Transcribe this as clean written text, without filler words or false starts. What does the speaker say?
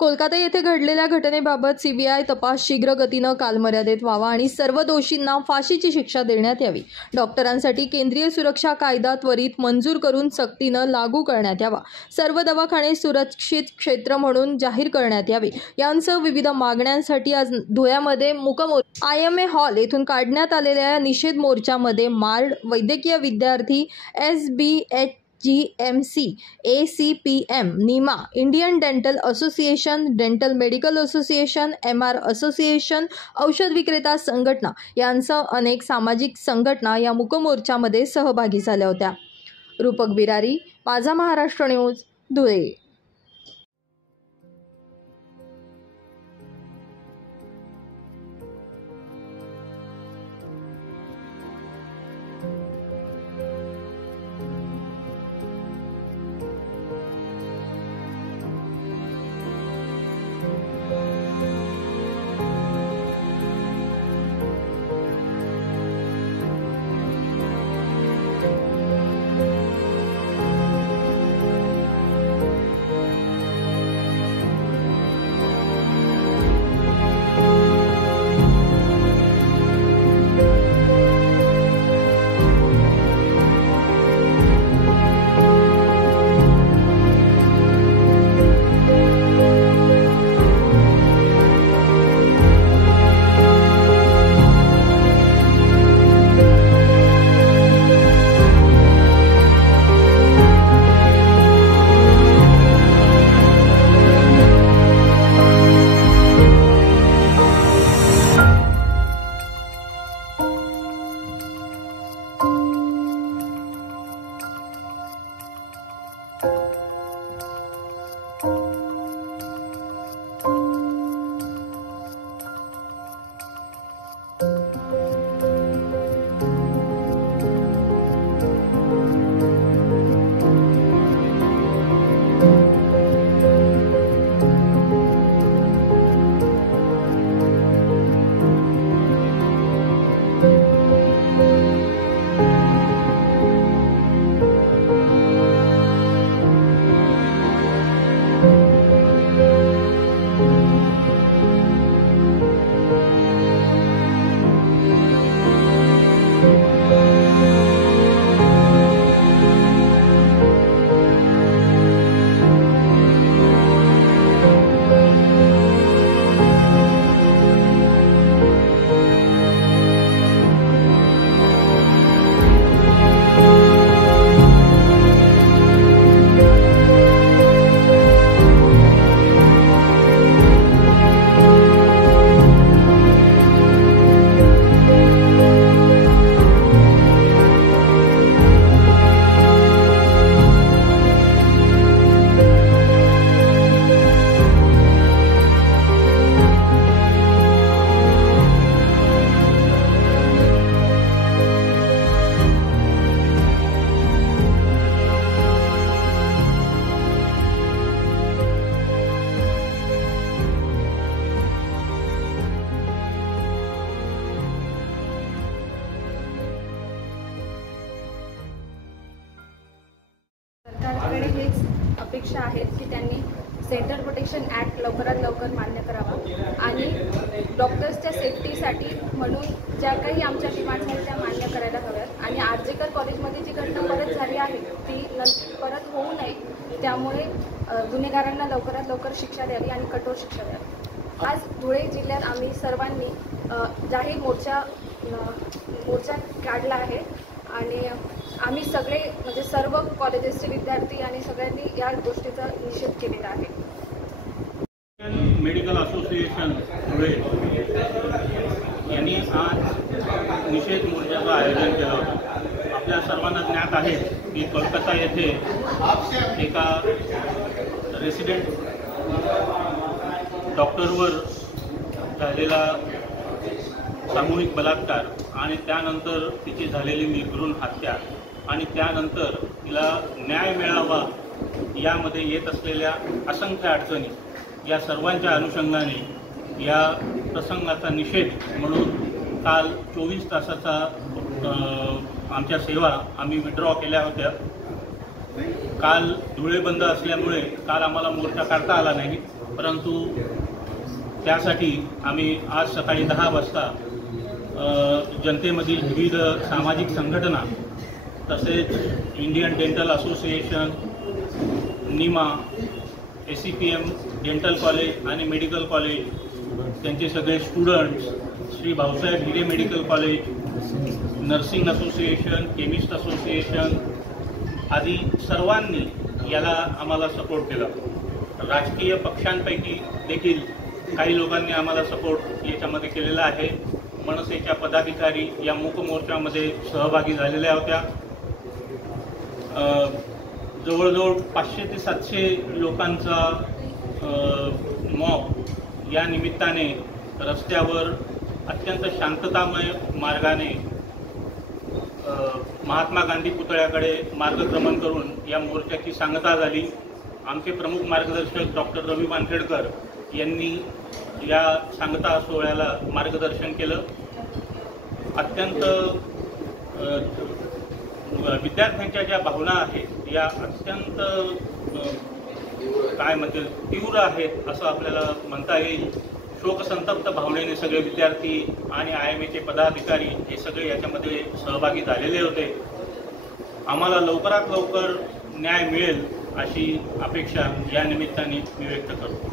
कोलकाता येथे घडलेल्या घटनेबाबत सीबीआय तपास शीघ्र गतीनं कालमर्यादेत व्हावा आणि सर्व दोषींना फाशीची शिक्षा देण्यात यावी। डॉक्टरांसाठी केंद्रीय सुरक्षा कायदा त्वरित मंजूर करून सक्तीनं लागू करण्यात यावा। सर्व दवाखाने सुरक्षित क्षेत्र म्हणून जाहीर करण्यात यावे। यांसह विविध मागण्यांसाठी आज धुळ्यामध्ये मूकमोर्चा IMA हॉल येथून काढण्यात आलेल्या निषेध मोर्चामध्ये मार्ड, वैद्यकीय विद्यार्थी, SBHGMC, ACPM, नीमा, Indian dental association, dental medical association, MR association, औषध विक्रेता संघटना यांसह अनेक सामाजिक संघटना या मूकमोर्चामध्ये सहभागी झाल्या होत्या। रूपक बिरारी, माझा महाराष्ट्र न्यूज, धुळे। सरकारकडे हेच अपेक्षा आहेत की त्यांनी सेंट्रल प्रोटेक्शन ॲक्ट लवकरात लवकर मान्य करावा आणि डॉक्टर्सच्या सेफ्टीसाठी म्हणून ज्या काही आमच्या डिमांड्स आहेत त्या मान्य करायला हव्यात आणि आर्जेकर कॉलेजमध्ये जी घटना परत झाली आहे ती परत होऊ नये, त्यामुळे गुन्हेगारांना लवकरात लवकर शिक्षा द्यावी आणि कठोर शिक्षा द्यावी। आज धुळे जिल्ह्यात आम्ही सर्वांनी जाहीर मोर्चा काढला आहे आणि आम्ही सगळे म्हणजे सर्व कॉलेजेसचे विद्यार्थी आणि सगळ्यांनी या गोष्टीचा निषेध केलेला आहे। मेडिकल असोसिएशन धुळे यांनी आज निषेध मोर्चाचं आयोजन केलं होतं। आपल्या सर्वांना ज्ञात आहे की कोलकाता येथे एका रेसिडेंट डॉक्टरवर झालेला सामूहिक बलात्कार आणि त्यानंतर तिची झालेली निर्घृण हत्या आणि त्यानंतर तिला न्याय मिळावा यामध्ये येत असलेल्या असंख्य अडचणी या सर्वांच्या अनुषंगाने या प्रसंगाचा निषेध म्हणून काल 24 तासाचा आमच्या सेवा आम्ही विड्रॉ केल्या होत्या। काल धुळे बंद असल्यामुळे काल आम्हाला मोर्चा काढता आला नाही, परंतु त्यासाठी आम्ही आज सकाळी 10 वाजता जनतेमधील विविध सामाजिक संघटना तसेच Indian dental association, NIMA, ACPM dental college आणि मेडिकल कॉलेज, त्यांचे सगळे students, Shri Bhausaheb Hire medical college, nursing association, chemist association आदी सर्वांनी याला आम्हाला सपोर्ट केला. राजकीय पक्षांपैकी देखील काही लोकांनी आम्हाला सपोर्ट याच्यामध्ये केलेला आहे. मनसेच्या पदाधिकारी या मूक मोर्चामध्ये सहभागी झालेल्या होत्या. जवळजवळ 500 ते 700 लोकांचा मॉब या निमित्ताने रस्त्यावर अत्यंत शांततामय मार्गाने महात्मा गांधी पुतळ्याकडे मार्गक्रमण करून या मोर्चाची सांगता झाली. आमचे प्रमुख मार्गदर्शक डॉक्टर रवी वानखेडकर यांनी या सांगता सोहळ्याला मार्गदर्शन केलं. अत्यंत विद्यार्थ्यांच्या ज्या भावना आहेत या अत्यंत काय म्हणते तीव्र आहेत असं आपल्याला म्हणता येईल. शोकसंतप्त भावनेने सगळे विद्यार्थी आणि IMAचे पदाधिकारी हे सगळे याच्यामध्ये सहभागी झालेले होते. आम्हाला लवकरात लवकर न्याय मिळेल अशी अपेक्षा या निमित्ताने मी व्यक्त करतो.